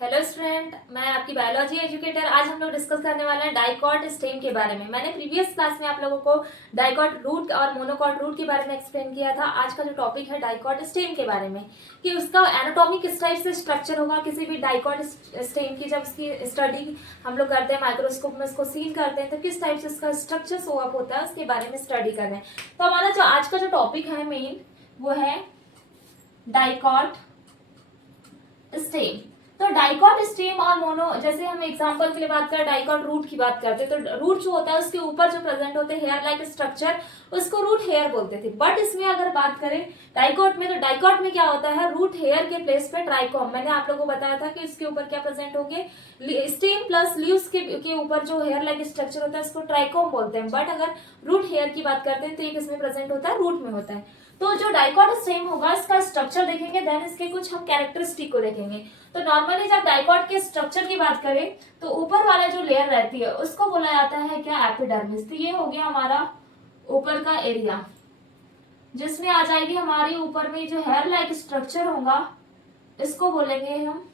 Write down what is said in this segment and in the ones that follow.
Hello student, मैं आपकी biology educator. आज हम लोग डिस्कस करने वाले हैं डाइकॉट स्टेम के बारे में। मैंने प्रीवियस क्लास में आप लोगों को डाइकॉट रूट और मोनोकॉट रूट के बारे में एक्सप्लेन किया था। आज का जो टॉपिक है डाइकॉट स्टेम के बारे में, कि उसका एनाटॉमी किस टाइप से स्ट्रक्चर होगा। किसी भी डाइकॉट स्टेम की जब उसकी स्टडी हम लोग करते हैं, माइक्रोस्कोप में उसको सीन करते हैं, तो किस टाइप से उसका स्ट्रक्चर शो अप होता है उसके बारे में स्टडी कर रहे हैं। तो हमारा जो आज का जो टॉपिक है मेन, वो है डाइकॉट स्टेम। तो डाइकॉट स्टेम और मोनो, जैसे हम एग्जांपल के लिए बात करें, डाइकॉट रूट की बात करते हैं, तो रूट जो होता है उसके ऊपर जो प्रेजेंट होते हैं हेयर लाइक स्ट्रक्चर, उसको रूट हेयर बोलते थे। बट इसमें अगर बात करें डाइकॉट में, तो डाइकॉट में क्या होता है, रूट हेयर के प्लेस पे ट्राइकॉम। मैंने आप लोगों को बताया था कि इसके ऊपर क्या प्रेजेंट होंगे, स्टेम प्लस लीव्स के ऊपर जो हेयर लाइक स्ट्रक्चर होता है उसको ट्राइकॉम बोलते हैं। बट अगर रूट हेयर की बात करते हैं तो ये किसमें प्रेजेंट होता है, रूट में होता है। तो जो डाइकॉट स्टेम होगा इसका स्ट्रक्चर देखेंगे, देन इसके कुछ हम कैरेक्टरिस्टिक को देखेंगे। तो नॉर्मली जब डाइकॉट के स्ट्रक्चर की बात करें तो ऊपर वाला जो लेयर रहती है उसको बोला जाता है क्या, एपिडर्मिस। तो ये हो गया हमारा ऊपर का एरिया, जिसमें आ जाएगी हमारी ऊपर में जो हेयर लाइक स्ट्रक्चर होगा, इसको बोलेंगे हम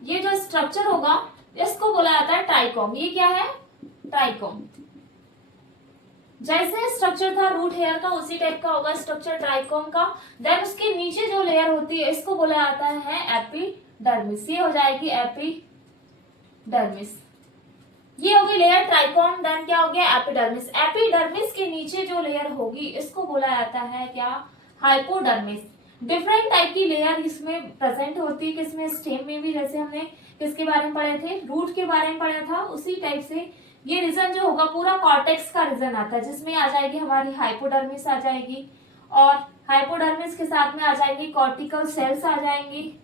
ये जो स्ट्रक्चर होगा इसको बोला जाता है ट्राइकॉम। ये क्या है, ट्राइकॉम। जैसे स्ट्रक्चर था रूट हेयर का उसी टाइप का होगा स्ट्रक्चर ट्राइकॉम का। देन उसके नीचे जो लेयर होती है इसको बोला जाता है एपिडर्मिस। ये हो जाएगी एपिडर्मिस। ये होगी लेयर ट्राइकॉम। देन क्या हो गया, एपिडर्मिस। एपिडर्मिस के नीचे जो लेयर होगी इसको बोला जाता है क्या, हाइपोडर्मिस। डिफरेंट टाइप की लेयर इसमें प्रेजेंट होती है, किसमें, स्टेम में भी। जैसे हमने किसके बारे में पढ़े थे, रूट के बारे में पढ़ा था, उसी टाइप से ये रीजन जो होगा पूरा कॉर्टेक्स का रीजन आता है, जिसमें आ जाएगी हमारी हाइपोडर्मिस आ जाएगी, और हाइपोडर्मिस के साथ में आ जाएंगी कॉर्टिकल सेल्स आ जाएंगी,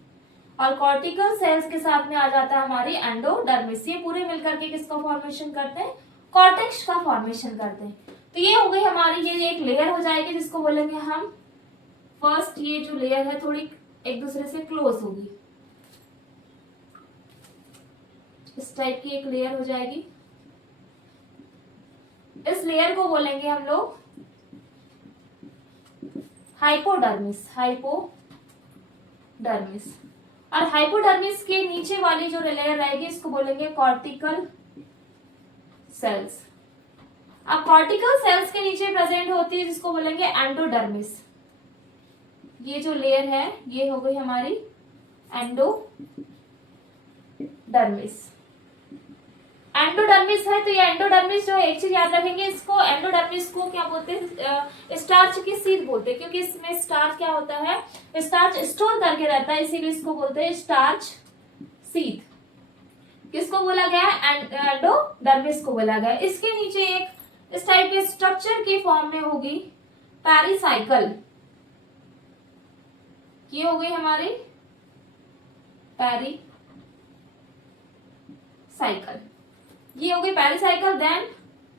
और कॉर्टिकल सेल्स के साथ में आ जाता है हमारी एंडोडर्मिस। ये पूरे मिलकर के किसका फॉर्मेशन करते हैं, कॉर्टेक्स का फॉर्मेशन करते हैं। तो ये हो गई हमारी, ये एक लेयर हो जाएगी जिसको बोलेंगे हम फर्स्ट। ये जो लेयर है थोड़ी एक दूसरे से क्लोज होगी, इस टाइप की एक लेयर हो जाएगी। इस लेयर को बोलेंगे हम लोग हाइपोडर्मिस। हाइपोडर्मिस। और हाइपोडर्मिस के नीचे वाली जो लेयर रहेगी इसको बोलेंगे कॉर्टिकल सेल्स। अब कॉर्टिकल सेल्स के नीचे प्रेजेंट होती है जिसको बोलेंगे एंडोडर्मिस। ये जो लेयर है ये हो गई हमारी एंडोडर्मिस। एंडोडर्मिस है, तो ये एंडोडर्मिस जो है, एक चीज याद रखेंगे, इसको एंडोडर्मिस को क्या बोलते हैं, स्टार्च की सीध बोलते हैं, क्योंकि इसमें स्टार्च क्या होता है, स्टार्च स्टोर करके रहता है, इसीलिए इसको बोलते हैं स्टार्च सीध। किसको बोला गया, एंडोडर्मिस को बोला गया। इसके नीचे एक इस टाइप के स्ट्रक्चर के फॉर्म में होगी पेरिसाइकल। ये हो गई हमारी पेरिसाइकल। ये हो गई पेरिसाइकल। देन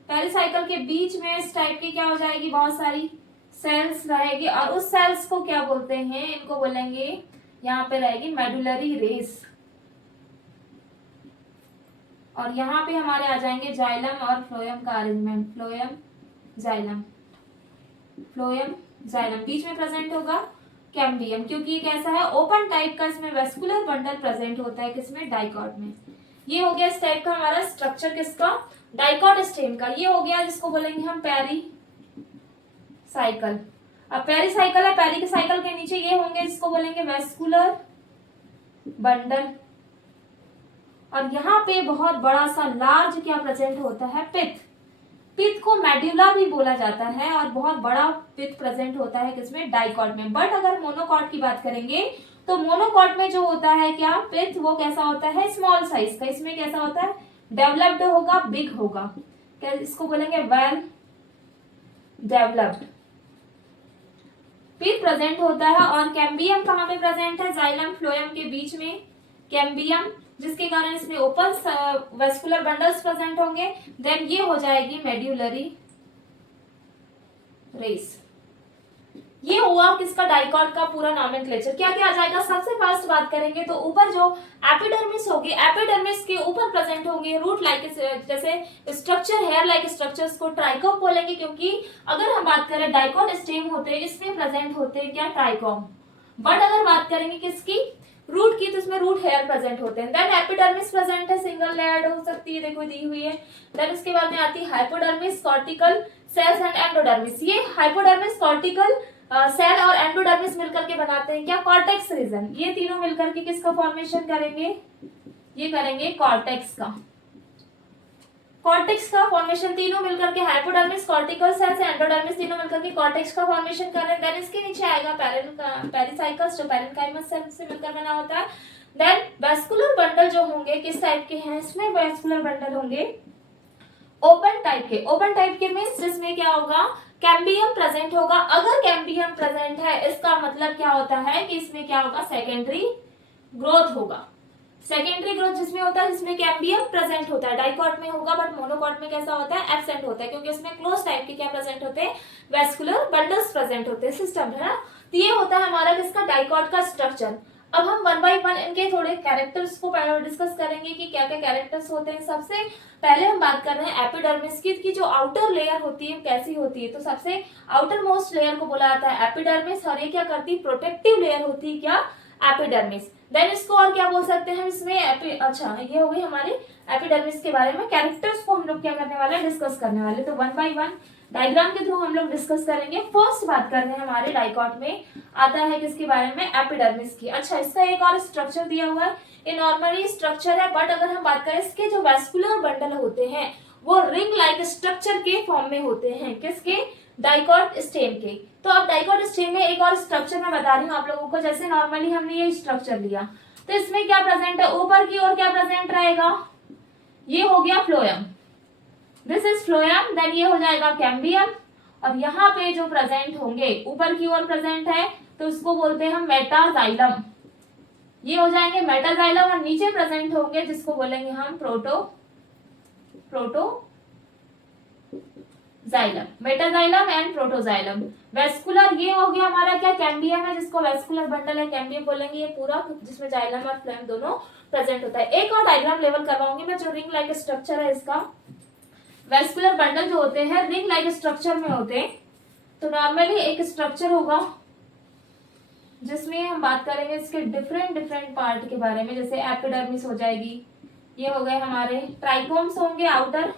पेरिसाइकल के बीच में इस टाइप की क्या हो जाएगी, बहुत सारी सेल्स रहेगी, और उस सेल्स को क्या बोलते हैं, इनको बोलेंगे, यहाँ पे रहेगी मेडुलरी रेस, और यहाँ पे हमारे आ जाएंगे जाइलम और फ्लोएम का arrangement. Phloem xylem, phloem xylem. बीच में प्रेजेंट होगा कैम्बियम, क्योंकि ये कैसा है, ओपन टाइप का, इसमें वेस्कुलर बंडल प्रेजेंट होता है, किसमें, डाइकॉट में। ये हो गया इस टाइप का हमारा स्ट्रक्चर किसका, डाइकॉट स्टेम का। ये हो गया जिसको बोलेंगे हम पेरिसाइकल। अब पेरिसाइकल है, पेरिसाइकल के नीचे ये होंगे जिसको बोलेंगे वेस्कुलर बंडल, और यहाँ पे बहुत बड़ा सा लार्ज क्या प्रेजेंट होता है, पित्त। पित्त को मेड्यूला भी बोला जाता है, और बहुत बड़ा पित्त प्रेजेंट होता है किसमें, डाइकॉट में। बट अगर मोनोकॉट की बात करेंगे तो मोनोकॉट में जो होता है क्या, पित्त, वो कैसा होता है, स्मॉल साइज का। इसमें कैसा होता है, डेवलप्ड होगा, बिग होगा, क्या इसको बोलेंगे, वेल डेवलप्ड पित्त प्रेजेंट होता है। और कैम्बियम कहाँ पे प्रेजेंट है, जाइलम फ्लोएम के बीच में कैम्बियम, जिसके कारण इसमें ओपन वेस्कुलर बंडल्स प्रेजेंट होंगे। देन ये हो जाएगी मेड्यूलरी रेस। ये हो हुआ किसका डाइकॉट का पूरा नॉमेनक्लेचर। क्या क्या आ जाएगा, सबसे फर्स्ट बात करेंगे तो ऊपर जो एपिडर्मिस होगी, एपिडर्मिस के ऊपर प्रेजेंट होंगे रूट लाइक जैसे स्ट्रक्चर, हेयर लाइक स्ट्रक्चर्स को ट्राइकोम बोलेंगे, क्योंकि अगर हम बात करें डाइकॉट स्टेम होते हैं इसमें प्रेजेंट होते हैं क्या, ट्राइकोम। बट अगर बात करेंगे किसकी, रूट की, तो इसमें रूट हेयर प्रेजेंट होते हैं। देन एपिडर्मिस प्रेजेंट है, सिंगल लेयर्ड हो सकती है, देखो दी हुई है। देन उसके बाद में आती है hypodermis, cortical cells and endodermis. ये हाइपोडर्मिस, कॉर्टिकल सेल और एंडोडर्मिस मिलकर के बनाते हैं क्या, कॉर्टेक्स रीजन। ये तीनों मिलकर के किसका फॉर्मेशन करेंगे, ये करेंगे कॉर्टेक्स का। कॉर्टेक्स का फॉर्मेशन तीनों मिलकर के, हाइपोडर्मिस, कॉर्टिकल सेल्स, एंडोडर्मिस तीनों मिलकर के कॉर्टेक्स का फॉर्मेशन कर रहे हैं। देन इसके नीचे आएगा पेरिसाइकल्स जो पैरेन्काइमस सेल से मिलकर बना होता है। देन वेस्कुलर बंडल जो होंगे किस टाइप के हैं, इसमें वेस्कुलर बंडल होंगे ओपन टाइप के। ओपन टाइप के मींस जिसमें क्या होगा, कैम्बियम प्रेजेंट होगा। अगर कैम्बियम प्रेजेंट है इसका मतलब क्या होता है कि इसमें क्या होगा, सेकेंडरी ग्रोथ होगा। सेकेंडरी ग्रोथ जिसमें होता है, जिसमें कैम्बियम प्रेजेंट होता है, डाइकॉट में होगा, बट मोनोकॉट में कैसा होता है, एब्सेंट होता है, क्योंकि इसमें क्लोज टाइप के क्या प्रेजेंट होते हैं, वेस्कुलर बंडल्स प्रेजेंट होते हैं, सिस्टम है ना। तो ये होता है हमारा किसका, डाइकॉट का स्ट्रक्चर। अब हम वन बाय वन इनके थोड़े कैरेक्टर्स को डिस्कस करेंगे कि क्या क्या कैरेक्टर्स होते हैं। सबसे पहले हम बात कर रहे हैं एपिडर्मिस की जो आउटर लेयर होती है कैसी होती है, तो सबसे आउटर मोस्ट लेयर को बोला जाता है एपिडर्मिस, और ये क्या करती है, प्रोटेक्टिव लेयर होती है क्या, एपिडर्मिस। देन इसको और क्या बोल सकते हैं हम इसमें अच्छा ये हो गई हमारे एपिडर्मिस के बारे में। कैरेक्टर्स को हम लोग क्या करने वाले हैं, डिस्कस करने वाले, तो वन बाय वन डायग्राम के थ्रू हम लोग डिस्कस करेंगे। फर्स्ट बात कर रहे हैं हमारे डाइकॉट में आता है किसके बारे में, एपिडर्मिस की। अच्छा इसका एक और स्ट्रक्चर दिया हुआ है, ये नॉर्मली स्ट्रक्चर है, बट अगर हम बात करें इसके जो वेस्कुलर बंडल होते हैं वो रिंग लाइक स्ट्रक्चर के फॉर्म में होते हैं, किसके, डाइकॉट स्टेम के। तो अब डाइकॉट स्टेम में एक और स्ट्रक्चर मैं बता रही हूँ आप लोगों को। जैसे नॉर्मली हमने ये स्ट्रक्चर लिया तो इसमें क्या प्रेजेंट है, ऊपर की ओर क्या प्रेजेंट रहेगा, ये हो गया phloem, this is phloem. Then ये हो जाएगा कैम्बियम, और यहाँ पे जो प्रेजेंट होंगे ऊपर की ओर प्रेजेंट है तो उसको बोलते हैं हम मेटाजाइलम, ये हो जाएंगे मेटाजाइलम। और नीचे प्रेजेंट होंगे जिसको बोलेंगे हम xylem, metaxylem and protoxylem. Vascular ये हो गया हमारा क्या, कैम्बियम है जिसको वेस्कुलर बंडल है कैम्बियम बोलेंगे, ये पूरा जिसमें जाइलम और फ्लोएम दोनों प्रेजेंट होता है। एक और डायग्राम लेवल करवाऊंगी मैं, जो रिंग लाइक स्ट्रक्चर है इसका। वेस्कुलर बंडल जो होते हैं रिंग लाइक स्ट्रक्चर में होते हैं, तो नॉर्मली एक स्ट्रक्चर होगा जिसमें हम बात करेंगे इसके डिफरेंट पार्ट के बारे में। जैसे एपिडर्मिस हो जाएगी, ये हो गए हमारे ट्राइकोम्स होंगे आउटर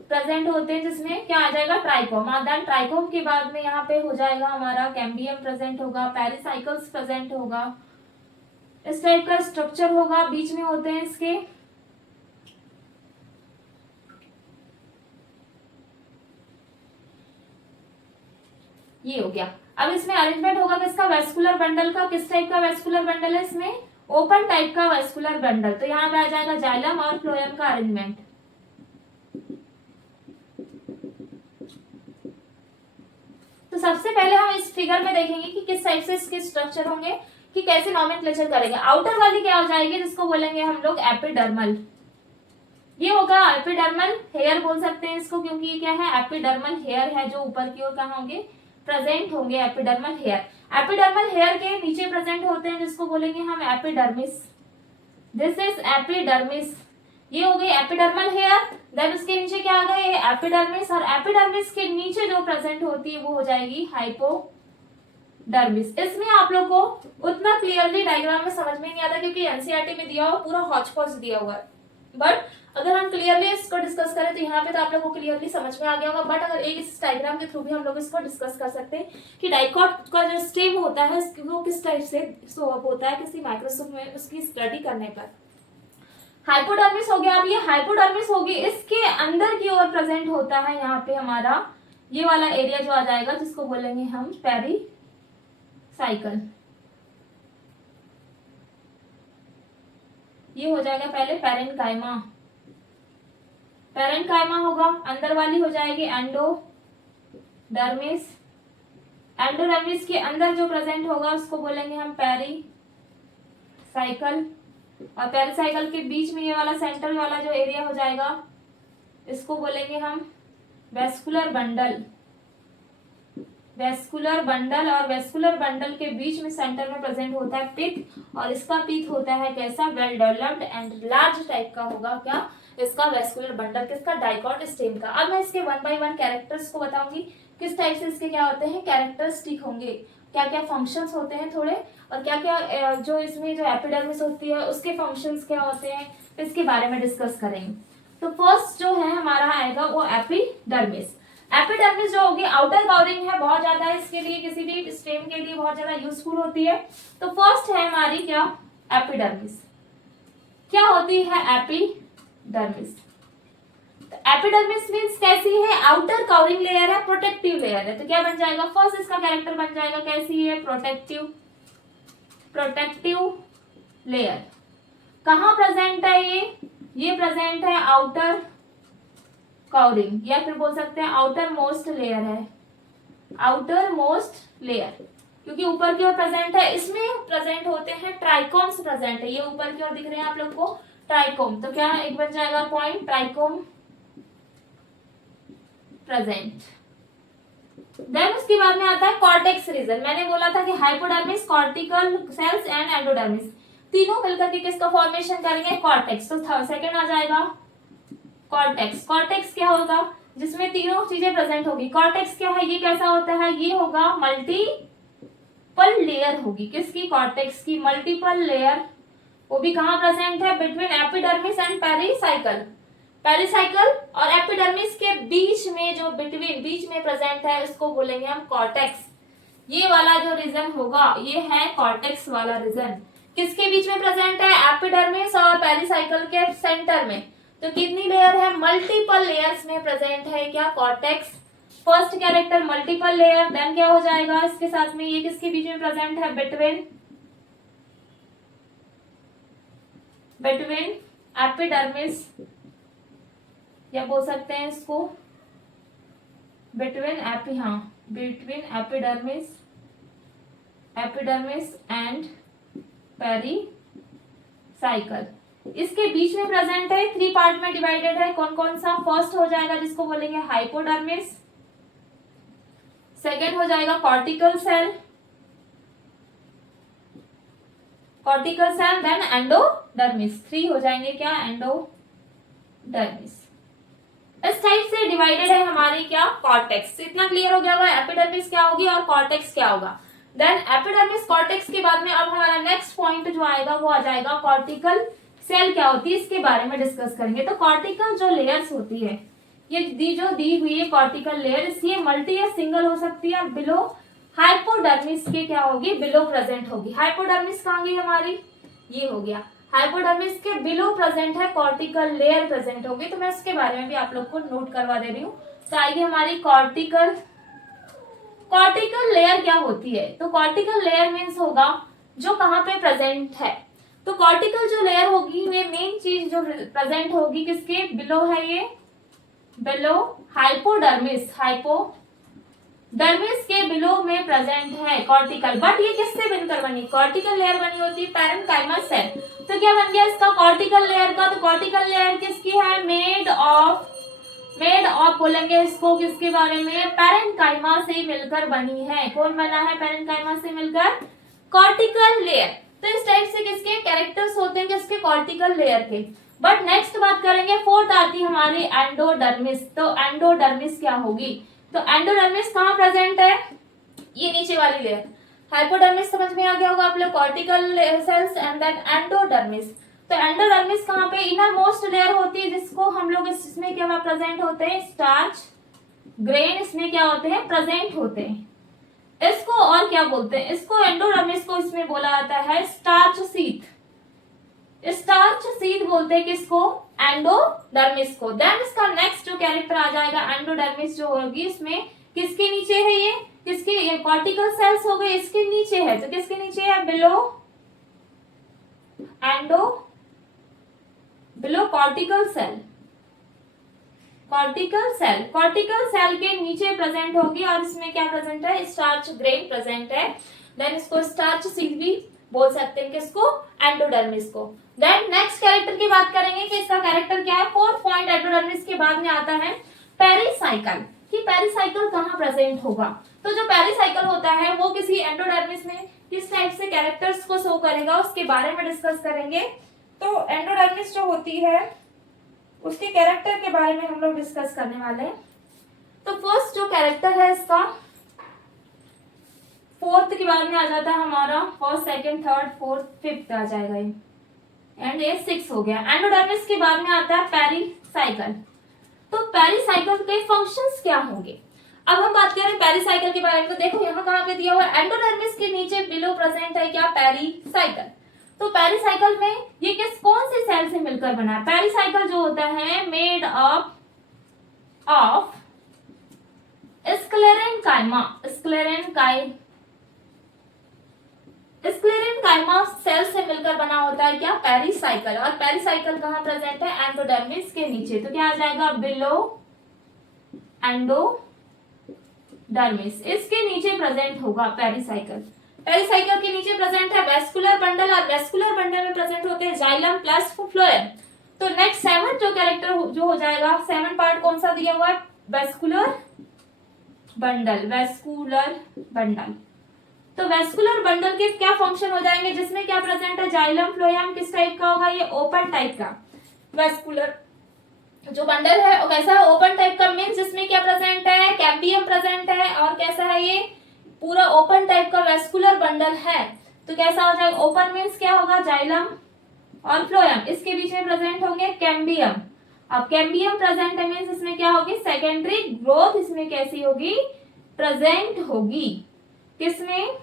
प्रेजेंट होते हैं, जिसमें क्या आ जाएगा, ट्राइकोम। देन ट्राइकोम के बाद में यहाँ पे हो जाएगा हमारा कैम्बियम प्रेजेंट होगा, पेरिसाइकल्स प्रेजेंट होगा, इस टाइप का स्ट्रक्चर होगा, बीच में होते हैं इसके ये हो गया। अब इसमें अरेंजमेंट होगा किसका, वेस्कुलर बंडल का। किस टाइप का वेस्कुलर बंडल है, इसमें ओपन टाइप का वेस्कुलर बंडल, तो यहाँ पे आ जाएगा जाइलम और फ्लोएम का अरेंजमेंट। तो सबसे पहले हम इस फिगर में देखेंगे कि किस टाइप से इसके स्ट्रक्चर होंगे, कि कैसे नॉमेनक्लेचर करेंगे। आउटर वाली क्या हो जाएगी, जिसको बोलेंगे हम लोग एपिडर्मल, ये होगा एपिडर्मल हेयर बोल सकते हैं इसको, क्योंकि ये क्या है, एपिडर्मल हेयर है जो ऊपर की ओर कहाँ होंगे, प्रेजेंट होंगे एपिडर्मल हेयर। एपिडर्मल हेयर के नीचे प्रेजेंट होते हैं जिसको बोलेंगे हम एपिडर्मिस, दिस इज एपिडर्मिस, ये हो गई एपिडर्मल हेयर। देन उसके नीचे क्या आ गया, एपिडर्मिस, और एपिडर्मिस के नीचे जो प्रेजेंट होती है वो हो जाएगी हाइपोडर्मिस। इसमें आप लोग को उतना क्लियरली डायग्राम में समझ में नहीं आता, क्योंकि एनसीईआरटी में दिया हुआ पूरा हॉच पॉच दिया हुआ है, बट अगर हम क्लियरली इसको डिस्कस करें तो यहाँ पे तो आप लोगों को क्लियरली समझ में आ गया होगा। बट अगर एक इस डायग्राम के थ्रू भी हम लोग इसको डिस्कस कर सकते हैं कि डाइकॉट का जो स्टेम होता है वो किस टाइप से शो अप होता है किसी माइक्रोस्कोप में उसकी स्टडी करने पर। हाइपोडर्मिस हो गया। अब ये हाइपोडर्मिस होगी, इसके अंदर की ओर प्रेजेंट होता है यहाँ पे हमारा ये वाला एरिया जो आ जाएगा जिसको बोलेंगे हम पेरिसाइकल। ये हो जाएगा पहले पैरेन्काइमा, पैरेन्काइमा होगा, अंदर वाली हो जाएगी एंडोडर्मिस। एंडोडर्मिस के अंदर जो प्रेजेंट होगा उसको बोलेंगे हम पेरिसाइकल, और पेरिसाइकल के बीच में ये वाला सेंटर वाला जो एरिया हो जाएगा इसको बोलेंगे हम वेस्कुलर बंडल। वेस्कुलर बंडल, और वेस्कुलर बंडल के बीच में सेंटर में प्रेजेंट होता है पिथ, और इसका पिथ होता है कैसा, well developed and large type का होगा क्या, इसका वेस्कुलर बंडल किसका, डाइकॉट स्टेम का। अब मैं इसके वन बाय वन कैरेक्टर्स को बताऊंगी, किस टाइप से इसके क्या होते हैं कैरेक्टरिस्टिक होंगे, क्या क्या फंक्शंस होते हैं थोड़े, और क्या क्या जो इसमें जो एपिडर्मिस होती है उसके फंक्शंस क्या होते हैं, इसके बारे में डिस्कस करेंगे। तो फर्स्ट जो है हमारा आएगा वो एपिडर्मिस। एपिडर्मिस जो होगी आउटर कवरिंग है, बहुत ज्यादा इसके लिए किसी भी स्टेम के लिए बहुत ज्यादा यूजफुल होती है। तो फर्स्ट है हमारी क्या, एपिडर्मिस। क्या होती है एपिडर्मिस, एपिडर्मिस मींस कैसी है, आउटर कवरिंग लेयर है, प्रोटेक्टिव लेयर है। तो क्या बन जाएगा, फर्स्ट इसका कैरेक्टर बन जाएगा कैसी है, प्रोटेक्टिव लेयर। कहां प्रेजेंट है ये प्रेजेंट है आउटर कवरिंग, या फिर बोल सकते हैं आउटर मोस्ट लेयर है, आउटर मोस्ट लेयर, क्योंकि ऊपर की ओर प्रेजेंट है। इसमें प्रेजेंट होते हैं ट्राइकोम्स प्रेजेंट है, ये ऊपर की ओर दिख रहे हैं आप लोग को ट्राइकोम। तो क्या एक बन जाएगा पॉइंट, ट्राइकोम प्रेजेंट। देन उसके बाद में आता है कॉर्टेक्स रीजन। मैंने बोला था कि hypodermis, cortical cells and endodermis तीनों मिलकर के किसका फॉर्मेशन करेंगे, कॉर्टेक्स। तो सेकंड आ जाएगा कॉर्टेक्स। कॉर्टेक्स क्या होगा, जिसमें तीनों चीजें प्रेजेंट होगी। कॉर्टेक्स क्या है, ये कैसा होता है, ये होगा मल्टीपल लेयर होगी, किसकी, कॉर्टेक्स की मल्टीपल लेयर। वो भी कहां प्रेजेंट है, between epidermis and pericycle. Pericycle और एपिडर्मिस के बीच में जो बिटवीन बीच में प्रेजेंट है उसको बोलेंगे हम कॉर्टेक्स। ये वाला जो रीजन होगा ये है कॉर्टेक्स वाला रीजन। किसके बीच में प्रेजेंट है, एपिडर्मिस और पेरिसाइकल के सेंटर में। तो कितनी लेयर है, मल्टीपल लेयर्स में प्रेजेंट है क्या, cortex. First character multiple layer. Then क्या हो जाएगा इसके साथ में, ये किसके बीच में प्रेजेंट है, बिटवीन एपिडर्मिस, या बोल सकते हैं इसको बिटवीन एपिडर्मिस एंड पेरिसाइकल। इसके बीच में प्रेजेंट है, 3 पार्ट में डिवाइडेड है। कौन कौन सा, फर्स्ट हो जाएगा जिसको बोलेंगे हाइपोडर्मिस, सेकेंड हो जाएगा कॉर्टिकल सेल, देन एंडोडर्मिस। 3 हो जाएंगे क्या, एंडोडर्मिस। इस टाइप से डिवाइडेड है हमारी क्या, कॉर्टेक्स। इतना क्लियर हो गया होगा एपिडर्मिस क्या होगी और कॉर्टेक्स क्या होगा। देन एपिडर्मिस कॉर्टेक्स के बाद में अब हमारा नेक्स्ट पॉइंट जो आएगा वो आ जाएगा कॉर्टिकल सेल क्या होती है, इसके बारे में डिस्कस करेंगे। तो कॉर्टिकल जो लेयर्स होती है, ये दी हुई है कॉर्टिकल लेयर, ये मल्टी या सिंगल हो सकती है। बिलो हाइपोडर्मिस के क्या होगी, बिलो प्रेजेंट होगी। हाइपोडर्मिस कहाँ गई हमारी, ये हो गया। हाइपोडर्मिस के बिलो प्रेजेंट है, कॉर्टिकल लेयर प्रेजेंट होगी। तो मैं इसके बारे में भी आप लोग को नोट करवा दे रही हूँ। तो आएगी हमारी कॉर्टिकल लेयर क्या होती है। तो कॉर्टिकल लेयर मीन्स होगा जो कहाँ पे प्रेजेंट है। तो कॉर्टिकल जो लेयर होगी वे मेन चीज जो प्रेजेंट होगी किसके बिलो है, ये बिलो हाइपोडर्मिस के बिलो में प्रेजेंट है कॉर्टिकल। बट ये किससे बनकर बनी, कॉर्टिकल लेयर बनी होती है पैरेन्काइमल सेल। तो क्या बन गया इसका कॉर्टिकल लेयर का, तो कॉर्टिकल लेयर किसकी है, मेड ऑफ बोलेंगे इसको किसके बारे में, पैरेन्काइमा से मिलकर बनी है। कौन बना है पैरेन्काइमा से मिलकर, कॉर्टिकल लेयर। तो इस टाइप से किसके कैरेक्टर्स होते हैं, किसके, कॉर्टिकल लेयर के। बट नेक्स्ट बात करेंगे, फोर्थ आती है हमारी एंडोडर्मिस। तो एंडोडर्मिस क्या होगी, तो एंडोडर्मिस कहाँ प्रेजेंट है, ये नीचे वाली लेयर। हाइपोडर्मिस समझ में आ गया होगा आप लोग, cortical cells and then endodermis. तो एंडोडर्मिस कहाँ पे, इनर मोस्ट लेयर होती है, जिसको हम लोग इसमें क्या प्रेजेंट होते हैं, स्टार्च ग्रेन इसमें क्या होते हैं, प्रेजेंट होते हैं। इसको और क्या बोलते हैं, इसको एंडोडर्मिस को इसमें बोला जाता है स्टार्च सीथ बोलते हैं किसको, एंडोडर्मिस को। देन इसका नेक्स्ट जो कैरेक्टर आ जाएगा एंडोडर्मिस जो होगी, इसमें किसके नीचे है, ये किसके, कॉर्टिकल सेल्स हो गए, इसके नीचे है। तो किसके नीचे है, बिलो कॉर्टिकल सेल के नीचे प्रेजेंट होगी। और इसमें क्या प्रेजेंट है, स्टार्च ग्रेन प्रेजेंट है। देन इसको स्टार्च सीथ भी बोल सकते हैं किसको, एंडोडर्मिस को। देन नेक्स्ट कैरेक्टर की बात करेंगे कि इसका कैरेक्टर क्या है। फोर्थ पॉइंट एंडोडर्मिस के बाद में आता है पेरिसाइकल, कि पेरिसाइकल कहाँ प्रेजेंट होगा। तो जो पेरिसाइकिल होता है वो किसी एंडोडर्मिस में किस टाइप से कैरेक्टर्स को शो करेगा उसके बारे में डिस्कस करेंगे। तो एंडोडर्मिस जो होती है उसके कैरेक्टर के बारे में हम लोग डिस्कस करने वाले हैं। तो फर्स्ट जो कैरेक्टर है इसका फोर्थ के बाद में आ जाता है हमारा, first second third fourth fifth आ जाएगा ये, एंड ये 6 हो गया। एंडोडर्मिस के बाद में आता है पेरिसाइकिल। तो पेरिसाइकिल के फंक्शंस क्या होंगे, अब हम बात करें पेरिसाइकिल के बारे में। तो देखो यहाँ कहाँ पे दिया हुआ है, एंडोडर्मिस के नीचे बिलो प्रेजेंट है क्या, पेरिसाइकिल। तो पेरिसाइकिल में ये कौन से सेल से मिलकर बना है, पेरिसाइकिल जो होता है made up of sclerenchyma, sclerenchyma cell से मिलकर बना होता है क्या, पेरिसाइकिल। और पेरिसाइकिल कहाँ प्रेजेंट है, एंडोडर्मिस के नीचे। तो क्या आ जाएगा, बिलो एंडोडर्मिस, इसके नीचे प्रेजेंट होगा पेरिसाइकिल। पेरिसाइकिल के नीचे प्रेजेंट है वेस्कुलर बंडल, और वेस्कुलर बंडल में प्रेजेंट होते हैं जाइलम प्लस फ्लोएम। तो नेक्स्ट 7 जो कैरेक्टर जो हो जाएगा, 7 पार्ट कौन सा दिया हुआ है, वेस्कुलर बंडल। तो वेस्कुलर बंडल के क्या फंक्शन हो जाएंगे, जिसमें क्या प्रेजेंट है, जाइलम फ्लोएम किस टाइप का होगा, ये ओपन टाइप का। वेस्कुलर जो बंडल है वो कैसा है, ओपन टाइप का, मींस जिसमें क्या प्रेजेंट है, कैम्बियम प्रेजेंट है। और कैसा है, ये पूरा ओपन टाइप का वेस्कुलर बंडल है। तो कैसा हो जाएगा, ओपन मींस क्या होगा, जाइलम और फ्लोएम, इसके बीच में प्रेजेंट होंगे कैम्बियम। अब कैम्बियम प्रेजेंट है मींस इसमें क्या होगी, सेकेंडरी ग्रोथ इसमें कैसी होगी, प्रेजेंट होगी। किसमें,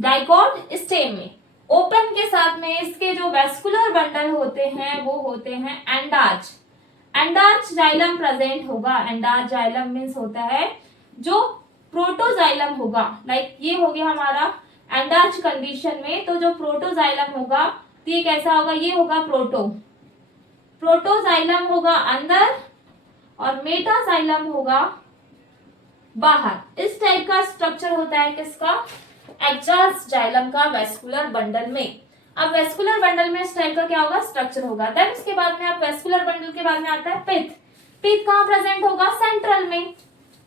डाइकोट स्टेम में। ओपन के साथ में इसके जो वेस्कुलर बंडल होते हैं वो होते हैं एंडार्च, एंडार्च जाइलम प्रेजेंट होगा। एंडार्च जाइलम मींस होता है जो प्रोटोजाइलम होगा, लाइक ये हो गया हमारा एंडार्च कंडीशन में। तो जो प्रोटोजाइलम होगा तो ये कैसा होगा, ये होगा प्रोटोजाइलम होगा अंदर और मेटाजाइलम होगा बाहर। इस टाइप का स्ट्रक्चर होता है किसका, एक्सास जाइलम का वेस्कुलर बंडल में। अब वेस्कुलर बंडल में इस टाइप का क्या होगा, स्ट्रक्चर होगा। देन उसके बाद में आप वेस्कुलर बंडल के बाद में आता है पिथ। पिथ कहाँ प्रेजेंट होगा, सेंट्रल में।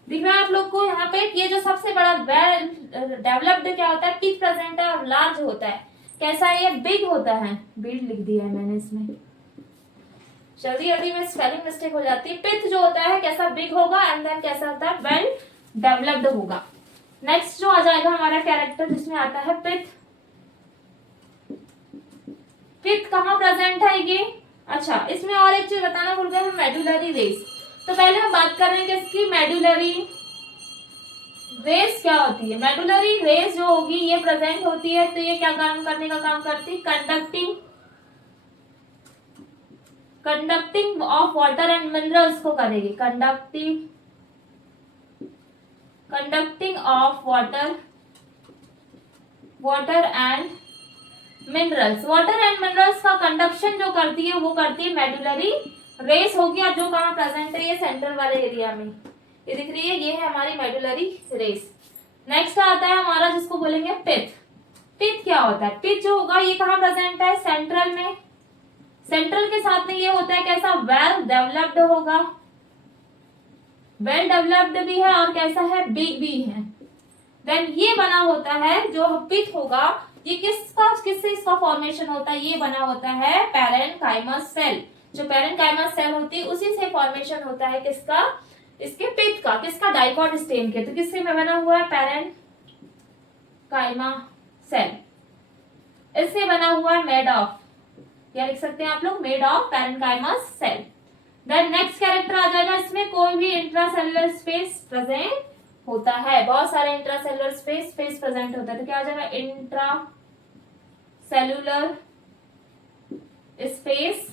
दिख रहा है आप लोग को यहाँ पे, ये जो सबसे बड़ा वेल डेवलप्ड क्या होता है, पिथ प्रेजेंट है और लार्ज होता है। कैसा है, ये बिग होता है, बिग लिख दिया है मैंने इसमें, जल्दी में स्पेलिंग मिस्टेक हो जाती है। पिथ जो होता है कैसा, बिग होगा, एंड देन कैसा होता है, वेल डेवलप्ड होगा। नेक्स्ट जो आ जाएगा हमारा कैरेक्टर जिसमें आता है पिथ। पिथ कहाँ प्रेजेंट है ये, अच्छा इसमें और एक चीज बताना भूल गए, मेडुलरी रेस। तो पहले हम बात कर रहे हैं कि इसकी मेडुलरी रेस क्या होती है। मेडुलरी रेस जो होगी ये प्रेजेंट होती है, तो ये क्या काम करने का काम करती है, conducting of water and minerals को करेगी, conducting of water and minerals का कंडक्शन जो करती है वो करती है मेडुलरी रेस होगी। और जो कहाँ प्रेजेंट है, ये सेंट्रल वाले एरिया में, ये दिख रही है, ये है हमारी मेडुलरी रेस। नेक्स्ट आता है हमारा जिसको बोलेंगे पिथ। पिथ क्या होता है, पिथ जो होगा ये कहाँ प्रेजेंट है, सेंट्रल में। सेंट्रल के साथ में ये होता है कैसा, वेल डेवलप्ड होगा, वेल डेवलप्ड भी है और कैसा है, बिग भी है। देन ये बना होता है जो पिथ होगा, ये किससे इसका फॉर्मेशन होता है, ये बना होता है पैरेनकाइमस सेल। जो पैरेनकाइमस सेल होती है उसी से फॉर्मेशन होता है किसका, इसके पिथ का, किसका, डाइकोट स्टेम के। तो किससे में बना हुआ है, पैरेनकाइमा सेल, इससे बना हुआ है, मेड ऑफ, क्या लिख सकते हैं आप लोग, made of parenchymatous cell. Then next character आ जाएगा, इसमें कोई भी इंट्रासेलुलर स्पेस प्रेजेंट होता है, बहुत सारे इंट्रासेलुलर स्पेस प्रेजेंट होता है। तो क्या आ जाएगा, इंट्रासेलुलर स्पेस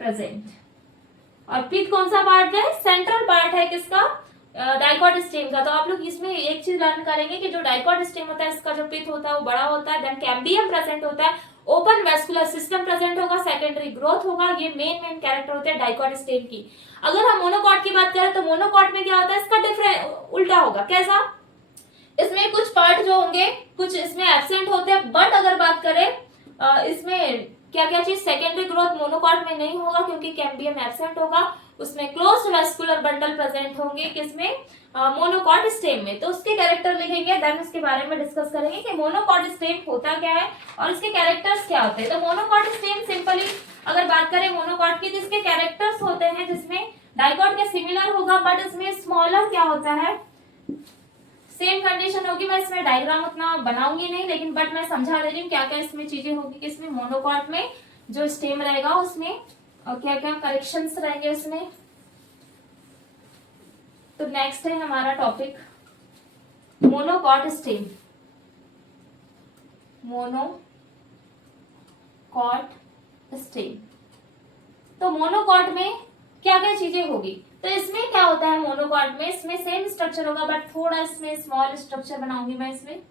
प्रेजेंट। और पिथ कौन सा पार्ट है, सेंट्रल पार्ट है किसका, डाइकोट स्टेम का। तो आप लोग इसमें एक चीज लर्न करेंगे कि जो डाइकोट स्टेम होता है इसका जो पिथ होता है वो बड़ा होता है। देन कैम्बियम प्रेजेंट होता है, ओपन वेस्कुलर सिस्टम प्रेजेंट होगा, सेकेंडरी ग्रोथ होगा। ये मेन कैरेक्टर होते हैं डाइकोट स्टेम की। अगर हम मोनोकॉट की बात करें तो मोनोकॉट में क्या होता है, इसका डिफरेंट उल्टा होगा। कैसा, इसमें कुछ पार्ट जो होंगे कुछ इसमें एब्सेंट होते हैं, बट अगर बात करें इसमें क्या क्या चीज, सेकेंडरी ग्रोथ मोनोकॉट में नहीं होगा क्योंकि कैम्बियम एब्सेंट होगा। उसमें क्लोज्ड वेस्कुलर बंडल प्रेजेंट होंगे, किसमें, मोनोकॉट स्टेम में। तो उसके कैरेक्टर लिखेंगे, देन उसके बारे में डिस्कस करेंगे कि मोनोकॉट स्टेम होता क्या है और इसके कैरेक्टर्स क्या होते हैं। तो मोनोकॉट स्टेम सिंपली अगर बात करें मोनोकॉट की, तो इसके कैरेक्टर्स होते हैं जिसमें डाइकॉट के सिमिलर होगा बट इसमें स्मॉलर क्या होता है, सेम कंडीशन होगी। मैं इसमें डायग्राम उतना बनाऊंगी नहीं, लेकिन बट मैं समझा दे रही हूँ क्या क्या इसमें चीजें होगी कि इसमें मोनोकॉट में जो स्टेम रहेगा उसमें और क्या क्या करेक्शंस रहेंगे उसमें। तो नेक्स्ट है हमारा topic monocot stem. Monocot stem, तो मोनोकॉट में क्या क्या चीजें होगी। तो इसमें क्या होता है मोनोकॉट में, इसमें सेम स्ट्रक्चर होगा बट थोड़ा इसमें स्मॉल स्ट्रक्चर बनाऊंगी मैं इसमें।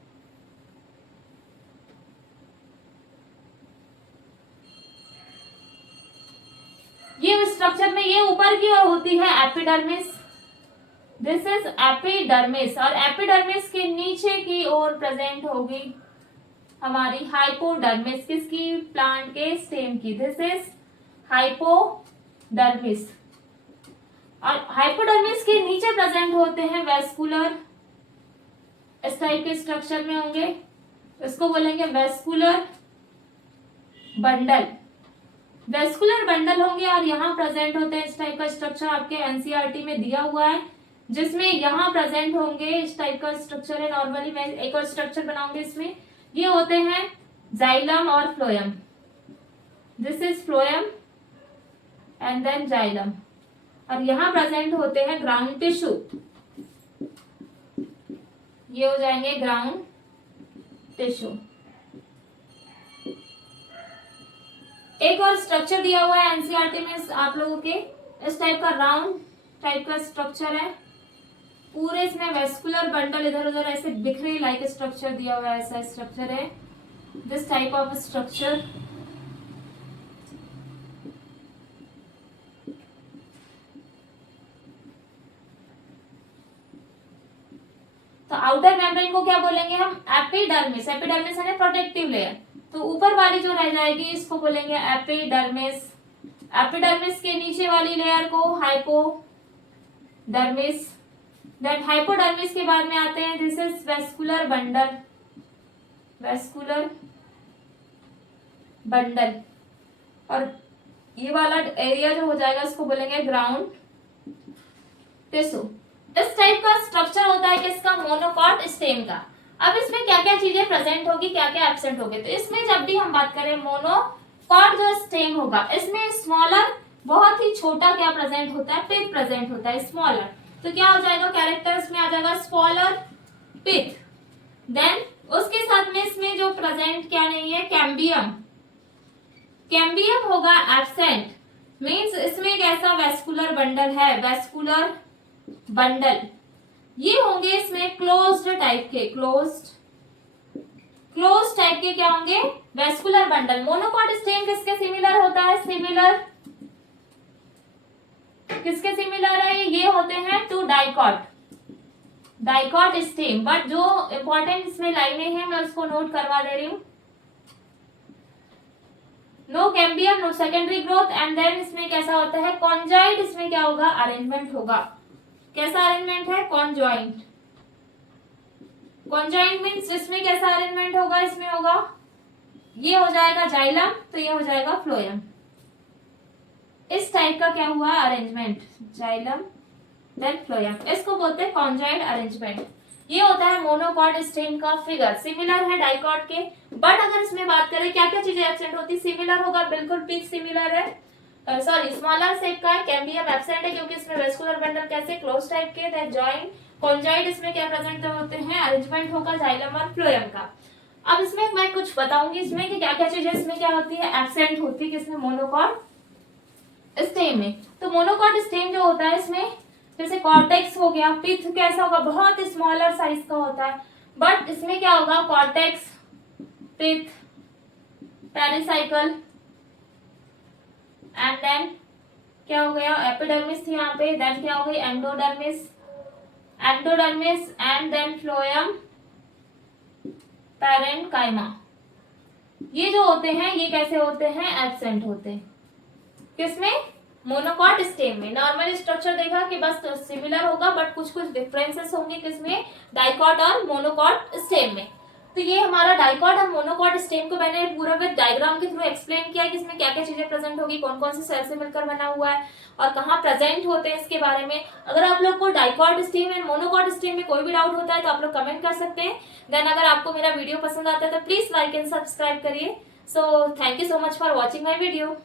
ये स्ट्रक्चर में ये ऊपर की ओर होती है एपिडर्मिस, दिस इज एपिडर्मिस, और एपिडर्मिस के नीचे की ओर प्रेजेंट होगी हमारी हाइपोडर्मिस, किसकी, प्लांट के स्टेम की, दिस इज हाइपोडर्मिस। और हाइपोडर्मिस के नीचे प्रेजेंट होते हैं वेस्कुलर, इस टाइप के स्ट्रक्चर में होंगे, इसको बोलेंगे वेस्कुलर बंडल। वेस्कुलर बंडल होंगे और यहाँ प्रेजेंट होते हैं इस टाइप का स्ट्रक्चर, आपके एनसीईआरटी में दिया हुआ है, जिसमें यहाँ प्रेजेंट होंगे इस टाइप का स्ट्रक्चर है। नॉर्मली मैं एक और स्ट्रक्चर बनाऊंगी इसमें, ये होते हैं जाइलम और phloem, this is phloem and then xylem. और यहाँ प्रेजेंट होते हैं ग्राउंड टिश्यू, ये हो जाएंगे ग्राउंड टिश्यू। एक और स्ट्रक्चर दिया हुआ है एनसीईआरटी में आप लोगों के, इस टाइप का राउंड टाइप का स्ट्रक्चर है, पूरे इसमें वेस्कुलर बंडल इधर उधर ऐसे बिखरे लाइक स्ट्रक्चर दिया हुआ है, ऐसा स्ट्रक्चर है, दिस टाइप ऑफ स्ट्रक्चर। तो आउटर मेम्ब्रेन को क्या बोलेंगे हम, एपिडर्मिस, एपिडर्मिस है प्रोटेक्टिव लेयर। तो ऊपर वाली जो रह जाएगी इसको बोलेंगे एपिडर्मिस, एपिडर्मिस के नीचे वाली लेयर को हाइपोडर्मिस, देन हाइपोडर्मिस के बाद में आते हैं this is vascular bundle, vascular bundle. और ये वाला एरिया जो हो जाएगा इसको बोलेंगे ग्राउंड टिश्यू। इस टाइप का स्ट्रक्चर होता है किसका, मोनोकॉट स्टेम का। अब इसमें क्या क्या चीजें प्रेजेंट होगी, क्या क्या एब्सेंट होगी। तो इसमें जब भी हम बात करें मोनोकॉट जो स्टेम होगा, इसमें स्मॉलर बहुत ही छोटा क्या प्रेजेंट होता है, पिथ प्रेजेंट होता है, स्मॉलर। तो क्या हो जाएगा कैरेक्टर्स में आ जाएगा स्मॉलर पिथ। देन उसके साथ में इसमें जो प्रेजेंट क्या नहीं है, कैम्बियम, कैम्बियम होगा एब्सेंट, मींस इसमें एक ऐसा वेस्कुलर बंडल है, वेस्कुलर बंडल, ये होंगे इसमें क्लोज्ड टाइप के, क्लोज्ड टाइप के क्या होंगे, वेस्कुलर बंडल। मोनोकॉट स्टेम किसके सिमिलर होता है, सिमिलर किसके सिमिलर है, ये होते हैं to dicot, dicot stem. But जो इंपॉर्टेंट इसमें लाइनें हैं मैं उसको नोट करवा दे रही हूँ, no cambium, no secondary growth, and then इसमें कैसा होता है कॉन्जॉइंट, इसमें क्या होगा अरेंजमेंट होगा, कैसा अरेंजमेंट है, कॉन्जॉइंट। कॉन्जॉइंट मीन्स इसमें कैसा अरेंजमेंट होगा, इसमें होगा ये हो जाएगा जाइलम, तो ये हो जाएगा फ्लोएम, इस टाइप का क्या हुआ अरेंजमेंट, जाइलम देन फ्लोएम, इसको बोलते हैं कॉन्जॉइंट अरेंजमेंट। ये होता है मोनोकॉट स्टेम का फिगर, सिमिलर है डाइकॉट के। बट अगर इसमें बात करें क्या क्या चीजें एब्सेंट होती, सिमिलर होगा बिल्कुल, पिच सिमिलर है, सॉरी स्मॉलर शेप का है, कैम्बियम एब्सेंट है क्योंकि इसमें वेस्कुलर बंडल कैसे क्लोज टाइप के, देन जॉइंट, कॉन्जॉइंट इसमें क्या प्रेजेंट होते हैं, अरेंजमेंट होगा जाइलम और फ्लोएम का। अब इसमें मैं कुछ बताऊंगी इसमें कि क्या क्या चीजें इसमें क्या होती है, एब्सेंट होती है किसमें, मोनोकॉट स्टेम में। तो मोनोकॉट स्टेम जो होता है इसमें जैसे कॉर्टेक्स हो गया, पिथ कैसा होगा, बहुत स्मॉलर साइज का होता है, बट इसमें क्या होगा cortex, pith, pericycle, and then क्या हो गया एपिडर्मिस थी यहाँ पे, देन क्या हो गई endodermis, endodermis and then phloem, parenchyma. ये जो होते हैं ये कैसे होते हैं, एब्सेंट होते हैं किसमें, मोनोकॉट स्टेम में नॉर्मल स्ट्रक्चर देखा कि बस सिमिलर होगा, बट कुछ कुछ डिफरेंसेस होंगे किसमें, डाइकॉट और मोनोकॉट स्टेम में। तो ये हमारा डाइकॉट और मोनोकॉट स्टेम को मैंने पूरा विद डायग्राम के थ्रू एक्सप्लेन किया है कि इसमें क्या क्या चीजें प्रेजेंट होगी, कौन कौन से सेल से मिलकर बना हुआ है और कहाँ प्रेजेंट होते हैं इसके बारे में। अगर आप लोग को dicot stem and monocot stem में कोई भी डाउट होता है तो आप लोग कमेंट कर सकते हैं। देन अगर आपको मेरा वीडियो पसंद आता है तो प्लीज लाइक एंड सब्सक्राइब करिए। So thank you so much for watching my video.